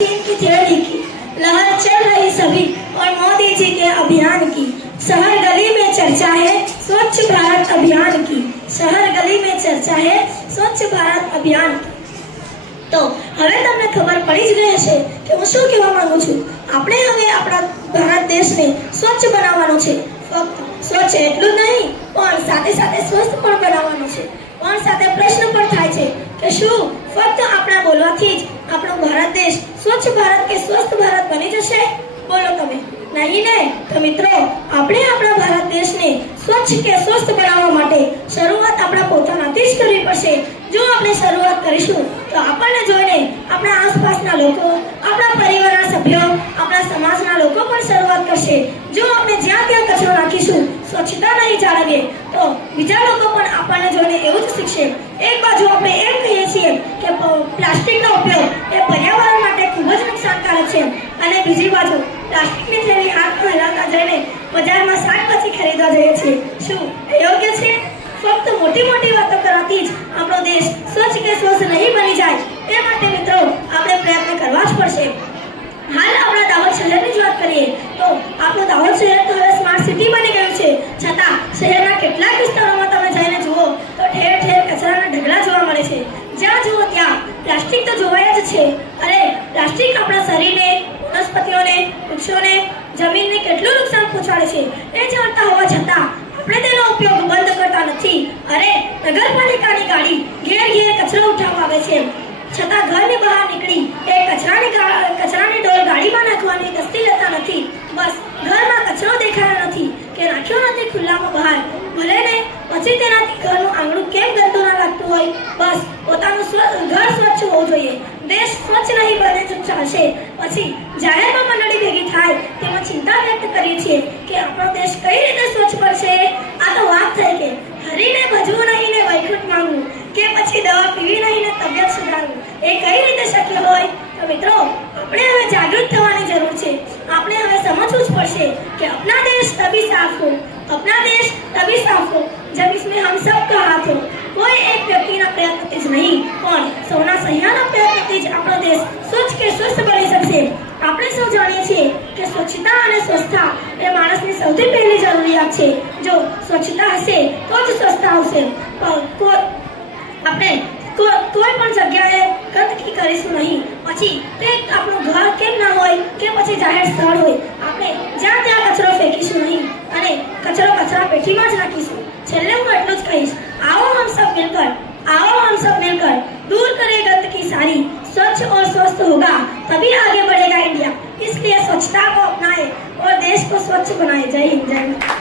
की थ्योरी की लहर चल रही सभी और मोदी जी के अभियान की शहर गली में चर्चा है स्वच्छ भारत अभियान की शहर गली में चर्चा है स्वच्छ भारत अभियान की। तो હવે તમને ખબર પડી જ ગઈ હશે કે હું શું કહેવા માંગુ છું। આપણે હવે આપણા ભારત દેશને સ્વચ્છ બનાવવાનો છે। ફક્ત સ્વચ્છ એટલું જ નહીં પણ સાથે સાથે સ્વસ્થ પણ બનાવવાનો છે। પણ સાથે પ્રશ્ન પણ થાય છે કે શું ફક્ત આપણા બોલવાથી જ આપણો ભારત દેશ સ્વચ્છ ભારત કે સ્વસ્થ ભારત બની જશે? બોલો તમે નહીં ને? તો મિત્રો આપણે આપણા ભારત દેશને સ્વચ્છ કે સ્વસ્થ બનાવવા માટે શરૂઆત આપણા પોતાનાથી જ કરવી પડશે। જો આપણે શરૂઆત કરીશું તો આપણને જોઈને આપણા આસપાસના લોકો, આપણા પરિવારના સભ્યો, આપણા સમાજના લોકો પણ શરૂઆત કરશે। જો આપણે જ્યાં ત્યાં કચરો નાખીશું, સ્વચ્છતા નહીં જાળવીએ તો બીજા લોકો પણ આપણને જોઈને એવું જ શીખશે। એક બાજુ આપણે એમ કહીએ છીએ કે પ્લાસ્ટિકનો ઉપયોગ એ પર્યાવરણ માટે ખૂબ જ નુકસાનકારક છે અને બીજી બાજુ પ્લાસ્ટિકની થેલી હાથમાં હલાવતા જઈને બજારમાં શાકભાજી ખરીદવા જઈએ છીએ। શું એ યોગ્ય છે? ફક્ત મોટી મોટી વાતો કરવાથી જ આપણો દેશ સ્વચ્છ કે સ્વસ્થ નહીં બની જાય એ માટે મિત્રો આપણે પ્રયત્ન કરવા જ પડશે। હાલ આપણા દાહોદ શહેરની જ વાત કરીએ તો આપણું દાહોદ શહેર તો હવે સ્માર્ટ સિટી બની ગયું છે, છતાં શહેરના કેટલાક વિસ્તારોમાં તમે જઈને જુઓ તો ઠેર ઠેર કચરાના ઢગલા જોવા મળે છે। જ્યાં જુઓ ત્યાં પ્લાસ્ટિક તો જોવાય જ છે। અરે પ્લાસ્ટિક આપણા શરીરને, વનસ્પતિઓને, વૃક્ષોને, જમીનને કેટલું નુકસાન પહોંચાડે છે એ જાણતા હોવા છતાં આપણે તેનો ઉપયોગ બંધ કરતા નથી। અરે નગરપાલિકાની ગાડી ઘેર ઘેર કચરો ઉઠાવવા આવે છે, છતાં ઘરની બહાર નીકળી એ કચરાની ડોલ ગાડીમાં નાખવાની દસ્તી લેતા નથી। બસ ઘરમાં કચરો દેખાયો નથી કે નાખ્યો નથી ખુલ્લામાં બહાર, ભલે ને પછી તેનાથી ઘરનું આંગણું કેમ ગંદુ ના લાગતું હોય, બસ પોતાનું ઘર સ્વચ્છ હોવું જોઈએ। દેશ સ્વચ્છ નહીં બને તો ચાલશે, પછી જાહેરમાં મંડળી ભેગી થાય તેમાં ચિંતા વ્યક્ત કરીએ છીએ કે આપણો દેશ કઈ રીતે સ્વચ્છ બનશે। આ તો વાત થઈ કે હરીને ભજવું નહીં ને વૈકુંઠ માંગવું, કે પછી દવા પીવી નહીં ને તબિયત સુધારવું, એ કઈ રીતે શક્ય હોય? તો મિત્રો આપણે હવે જાગૃત થવાની જરૂર છે। આપણે હવે સમજવું જ પડશે કે अपना देश तभी साफ हो, अपना देश तभी साफ हो जब इसमें हम सब का हाथ हो। કોઈ એક વ્યક્તિના પ્રયત્નથી જ નહીં પણ સૌના સહિયાના પ્રયત્નથી જ આપણો દેશ સ્વચ્છ કે સ્વસ્થ બની શકશે। આપણે સૌ જાણીએ છીએ કે સ્વચ્છતા અને સ્વસ્થતા એ માણસની સૌથી પહેલી જરૂરિયાત છે। જો સ્વચ્છતા હશે તો જ સ્વસ્થતા આવશે। આપણે કોઈ પણ જગ્યાએ ગંદકી કરીશું નહીં, પછી તે આપણું ઘર કેમ ના હોય કે પછી જાહેર સ્થળ હોય, આપણે જ્યાં ત્યાં કચરો ફેંકીશું નહીં અને કચરો કચરા પેટીમાં જ નાખીશું। છેલ્લે હું એટલું જ કહીશ, आओ हम सब मिलकर दूर करें गंदगी सारी, स्वच्छ और स्वस्थ होगा तभी आगे बढ़ेगा इंडिया। इसलिए स्वच्छता को अपनाएं और देश को स्वच्छ बनाएं। जय हिंद, जय भारत।